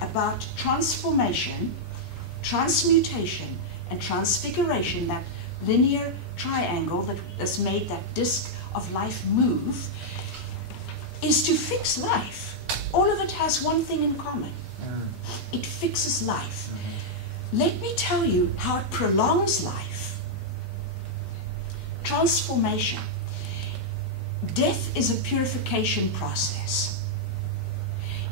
about transformation, transmutation, and transfiguration, that linear triangle that has made that disc of life move, is to fix life. All of it has one thing in common. It fixes life. Let me tell you how it prolongs life. Transformation. Death is a purification process.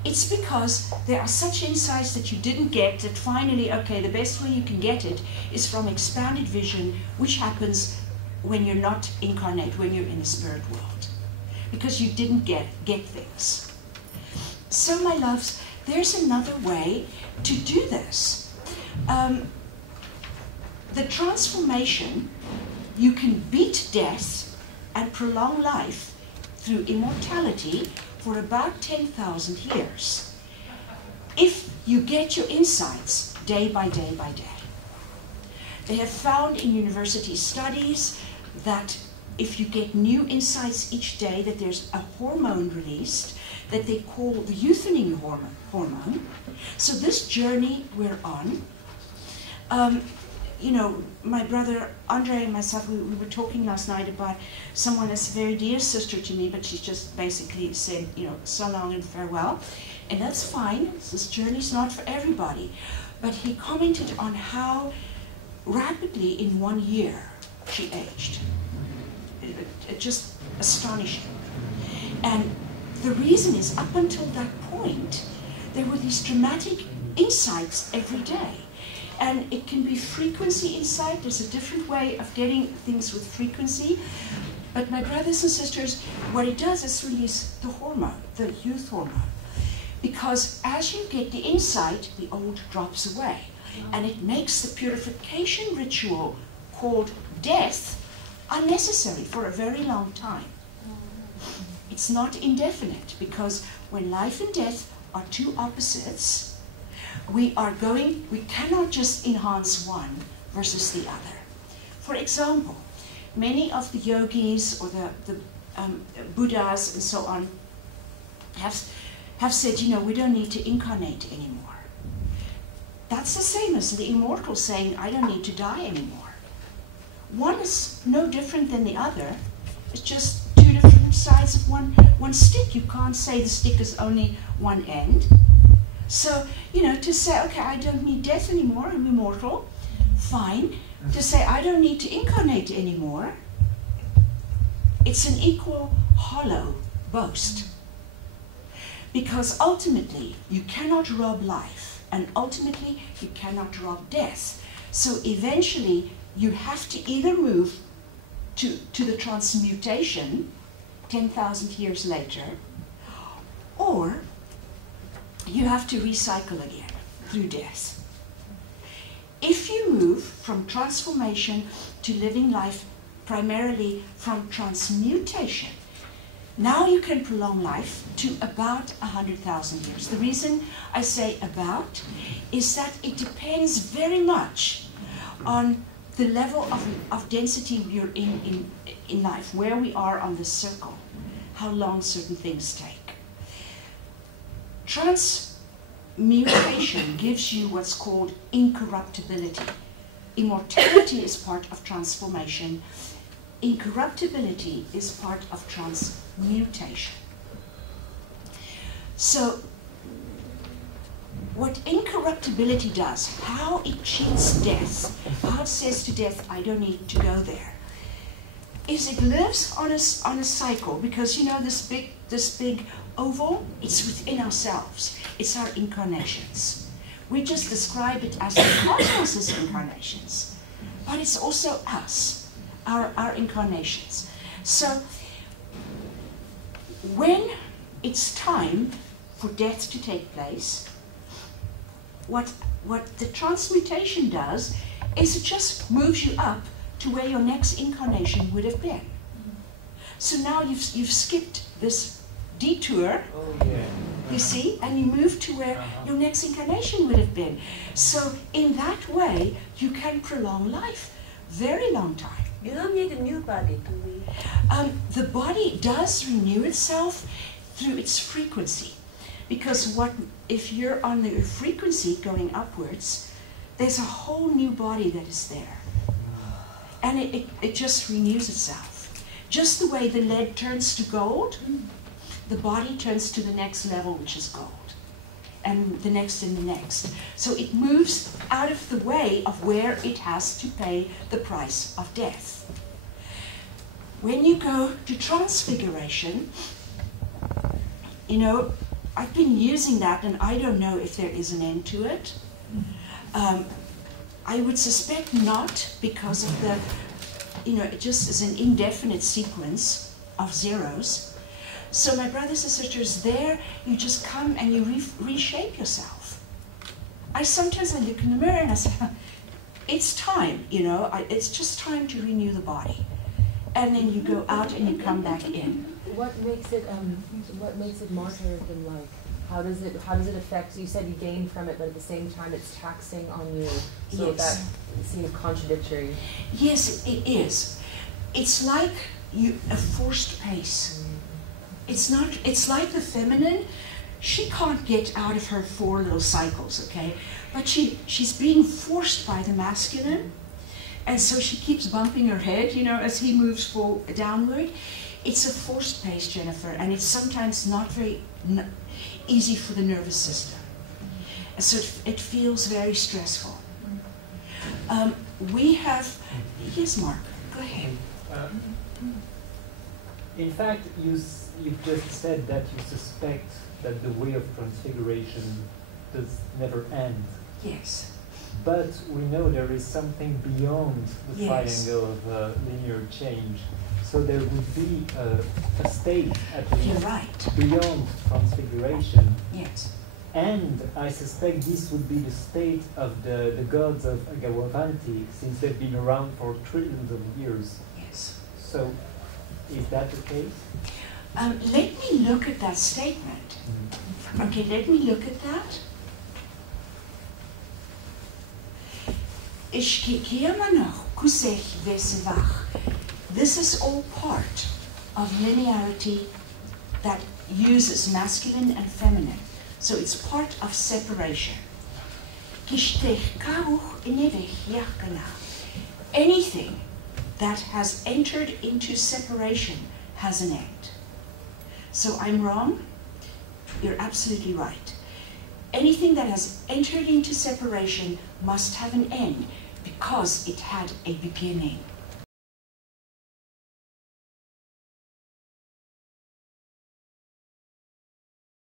It's because there are such insights that you didn't get that finally, okay, the best way you can get it is from expanded vision, which happens when you're not incarnate, when you're in the spirit world, because you didn't get things. So, my loves, there's another way to do this. The transformation, you can beat death and prolong life through immortality for about 10,000 years, if you get your insights day by day by day. They have found in university studies that if you get new insights each day, that there's a hormone released that they call the youthening hormone. So this journey we're on, you know, my brother Andre and myself, we were talking last night about someone that's a very dear sister to me, but she's just basically said, you know, so long and farewell. And that's fine. This journey's not for everybody. But he commented on how rapidly in 1 year she aged. It just astonishing. And the reason is, up until that point, there were these dramatic insights every day. And it can be frequency insight. There's a different way of getting things with frequency. But my brothers and sisters, what it does is release the hormone, the youth hormone. Because as you get the insight, the old drops away. And it makes the purification ritual called death unnecessary for a very long time. It's not indefinite, because when life and death are two opposites, we cannot just enhance one versus the other. For example, many of the yogis or the Buddhas and so on have said, you know, we don't need to incarnate anymore. That's the same as the immortal saying, I don't need to die anymore. One is no different than the other. It's just two different sides of one stick. You can't say the stick is only one end. So, you know, to say, okay, I don't need death anymore, I'm immortal, fine. To say, I don't need to incarnate anymore, it's an equal hollow boast. Because ultimately, you cannot rob life, and ultimately, you cannot rob death. So eventually, you have to either move to the transmutation 10,000 years later, or you have to recycle again through death. If you move from transformation to living life primarily from transmutation, now you can prolong life to about 100,000 years. The reason I say about is that it depends very much on the level of density we're in life, where we are on the circle, how long certain things take. Transmutation gives you what's called incorruptibility. Immortality is part of transformation. Incorruptibility is part of transmutation. So, what incorruptibility does, how it cheats death, how it says to death, I don't need to go there, is it lives on a cycle, because you know this big oval, it's within ourselves. It's our incarnations. We just describe it as the cosmos' incarnations, but it's also us, our incarnations. So when it's time for death to take place, what the transmutation does is it just moves you up to where your next incarnation would have been. So now you've skipped this detour, you see, and you move to where your next incarnation would have been. So in that way, you can prolong life very long time. You don't need a new body, do we? The body does renew itself through its frequency. Because if you're on the frequency going upwards, there's a whole new body that is there. And it just renews itself. Just the way the lead turns to gold, the body turns to the next level, which is gold. And the next and the next. So it moves out of the way of where it has to pay the price of death. When you go to transfiguration, you know, I've been using that, and I don't know if there is an end to it. I would suspect not, because of the, you know, it just is an indefinite sequence of zeros. So my brothers and sisters, there you just come and you reshape yourself. Sometimes I look in the mirror and I say, it's time, you know, it's just time to renew the body. And then you go out and you come back in. What makes it martyrdom like? How does it affect? You said you gain from it, but at the same time it's taxing on you. So yes. That seems contradictory. Yes, it is. It's like a forced pace. It's like the feminine. She can't get out of her 4 little cycles, okay? But she's being forced by the masculine. And so she keeps bumping her head, you know, as he moves downward. It's a forced pace, Jennifer, and it's sometimes not very easy for the nervous system. And so it feels very stressful. Yes, Mark, go ahead. In fact, you've just said that you suspect that the way of transfiguration does never end. Yes. But we know there is something beyond the Yes. triangle of linear change. So there would be a state, at You're least, right. beyond transfiguration. Yes. And I suspect this would be the state of the gods of Agawavanti, since they've been around for trillions of years. Yes. So, is that the case? Let me look at that statement. Okay, let me look at that. This is all part of linearity that uses masculine and feminine. So it's part of separation. Anything that has entered into separation has an end. So I'm wrong? You're absolutely right. Anything that has entered into separation must have an end because it had a beginning.